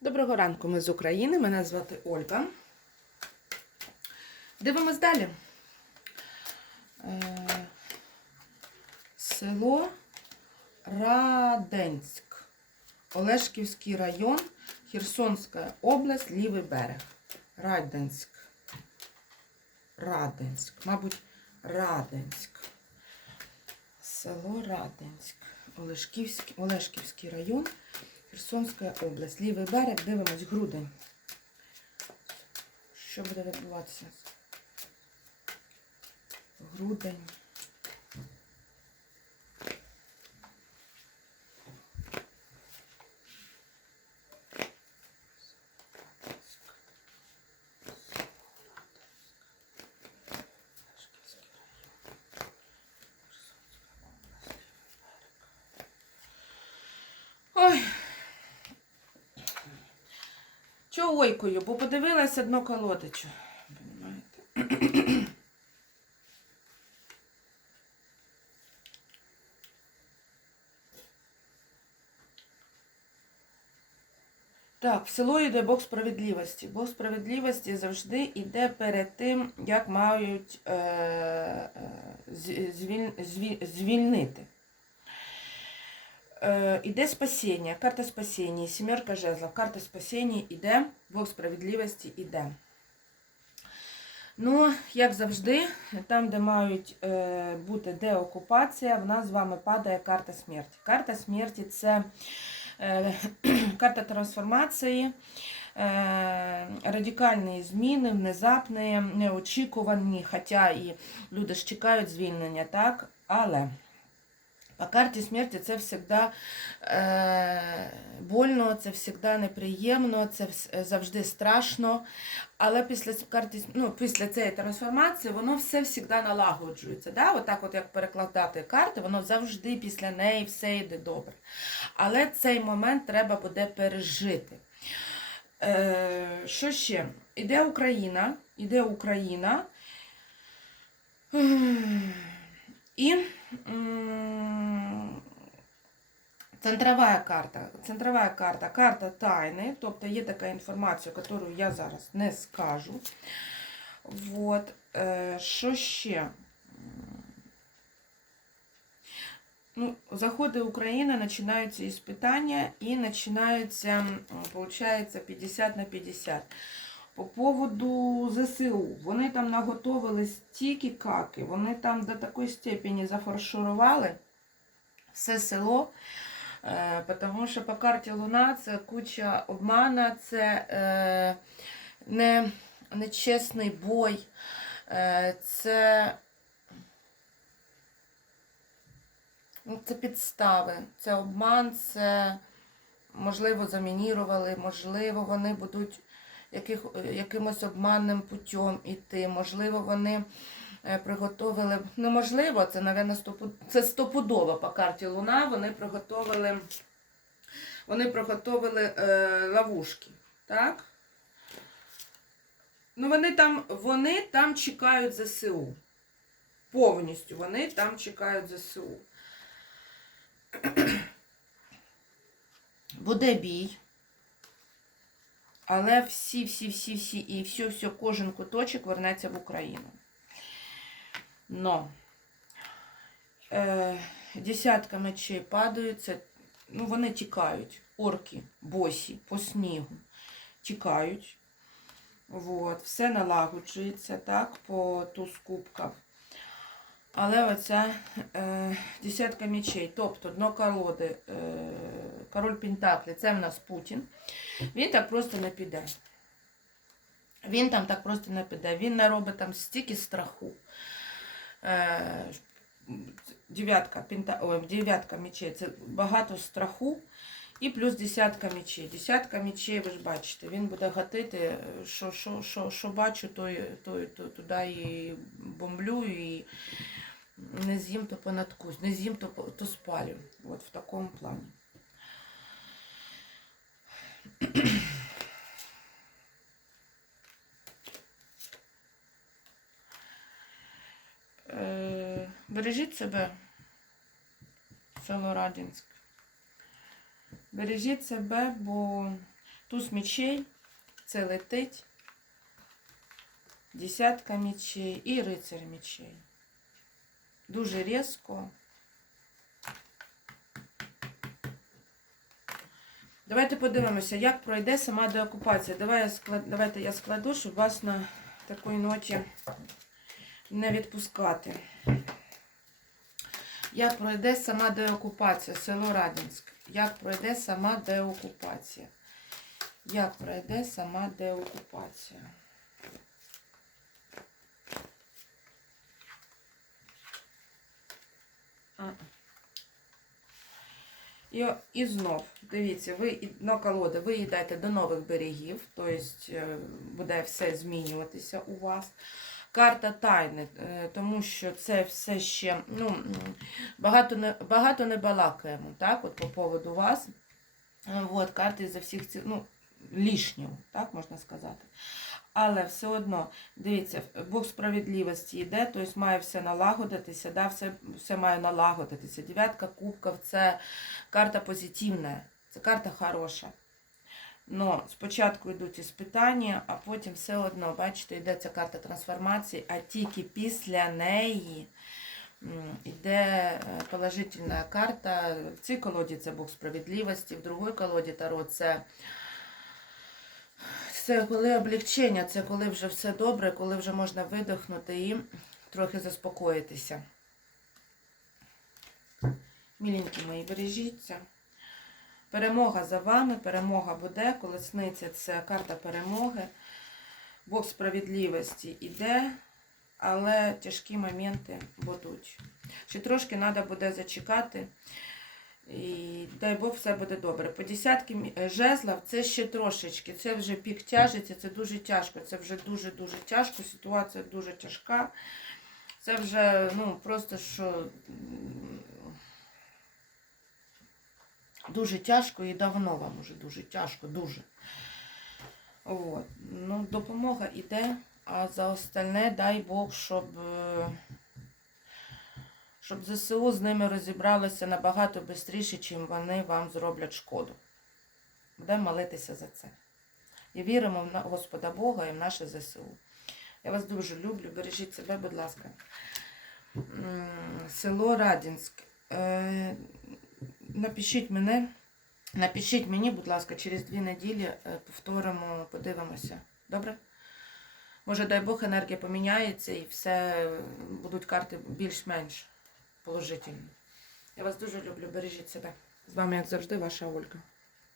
Доброго ранку, ми з України. Мене звати Ольга. Дивимось далі. Е, Село Раденськ, Олешківський район, Херсонська область, лівий берег. Раденськ. Раденськ. Мабуть, Раденськ. Село Раденськ. Олешківський, Олешківський район. Херсонська область. Лівий берег, дивимось, грудень. Що буде відбуватися? Грудень. Ой. Чого ойкою? Бо подивилася колодичу. Понимаєте? Так, в село йде Бог справедливості. Бог справедливості завжди йде перед тим, як мають е, е, звіль, звіль, звільнити. Іде спасіння, карта спасіння, сімерка жезлов, карта спасіння іде, Бог справедливості іде. Ну, як завжди, там, де мають е, бути деокупація, в нас з вами падає карта смерті. Карта смерті це е, карта трансформації, е, радикальні зміни, внезапні, неочікувані, хоча і люди ж чекають звільнення, так? Але. По карті смерті це завжди е, больно, це завжди неприємно, це завжди страшно. Але після карти, ну, після цієї трансформації воно все завжди налагоджується. Да? Отак, от як перекладати карти, воно завжди після неї все йде добре. Але цей момент треба буде пережити. Е, що ще? Іде Україна, іде Україна. І м, карта. Центрова карта, карта тайни, тобто є така інформація, яку я зараз не скажу. Вот. Е, Що ще? Ну, заходи України, починаються іспитання і починаються, м, 50 на 50. По поводу ЗСУ, вони там наготовили стільки каки, вони там до такої степені зафаршурували все село, е, тому що по карті Луна це куча обмана, це е, не, нечесний бой, е, це, ну, це підстави, це обман, це можливо замінірували, можливо, вони будуть яких, якимось обманним путем іти. Можливо, вони е, приготовили. Неможливо, це, напевно, стопу- це стопудово по карті Луна. Вони приготовили, вони приготовили е, ловушки. Так? Ну, вони там, вони там чекають ЗСУ. Повністю вони там чекають ЗСУ. Буде бій. Але всі, всі, всі, всі і все, все, кожен куточок вернеться в Україну. Но е, десятка мечей падають, це, ну вони тікають. Орки, босі, по снігу. Тікають. Вот, все налагоджується, так, по туз. Але оця е, десятка мечей, тобто дно колоди, е, король Пентаклі, це в нас Путін. Він так просто не піде. Він там так просто не піде. Він наробить там стільки страху. Е, дев'ятка, пента, ой, дев'ятка мечей це багато страху. І плюс десятка мечей. Десятка мечей, ви ж бачите, він буде гатити, що, що, що, що бачу, то, то, то туди і бомблю, і не з'їм, то понаткусь, не з'їм, то, то спалю. От в такому плані. Е, Бережіть себе, село Радінськ. Бережіть себе, бо Туз мечей, це летить, десятка мечей і рицар мечей. Дуже різко. Давайте подивимося, як пройде сама деокупація. Давай я склад... Давайте я складу, щоб вас на такій ноті не відпускати. Як пройде сама деокупація, село Радінськ? Як пройде сама деокупація? Як пройде сама деокупація? І, і знов, дивіться, ви на колоди, ви йдете до нових берегів, тобто буде все змінюватися у вас. Карта тайни, е, тому що це все ще ну, багато не, багато не балакаємо, так, от по поводу вас. От, карти за всіх цих, ну, лишнього, так можна сказати. Але все одно, дивіться, Бог справедливості йде, тобто має все налагодитися, да, все, все має налагодитися. Дев'ятка кубків це карта позитивна, це карта хороша. Но спочатку йдуть іспитання, а потім все одно, бачите, йде ця карта трансформації, а тільки після неї йде е, положительна карта. В цій колоді це Бог справедливості, в другій колоді Таро це, це коли облегчення, це коли вже все добре, коли вже можна видихнути і трохи заспокоїтися. Міленькі мої, бережіться. Перемога за вами, перемога буде. Колесниця це карта перемоги. Бог справедливості іде, але тяжкі моменти будуть. Ще трошки треба буде зачекати. І дай Бог, все буде добре. По десятки е, жезлів це ще трошечки. Це вже пік тяжеться, це дуже тяжко. Це вже дуже-дуже тяжко. Ситуація дуже тяжка. Це вже ну, просто що дуже тяжко і давно вам уже дуже тяжко, дуже. От. Ну, допомога йде, а за остальне дай Бог, щоб, е, щоб ЗСУ з ними розібралися набагато швидше, чим вони вам зроблять шкоду. Будемо молитися за це. І віримо в Господа Бога і в наше ЗСУ. Я вас дуже люблю, бережіть себе, будь ласка. Село Радінськ. Напишіть мене. Напишіть мені, будь ласка, через дві неділі е, повторимо, подивимося. Добре? Може, дай Бог, енергія поміняється і все е, будуть карти більш-менш положительні. Я вас дуже люблю, бережіть себе. З вами, як завжди, ваша Ольга.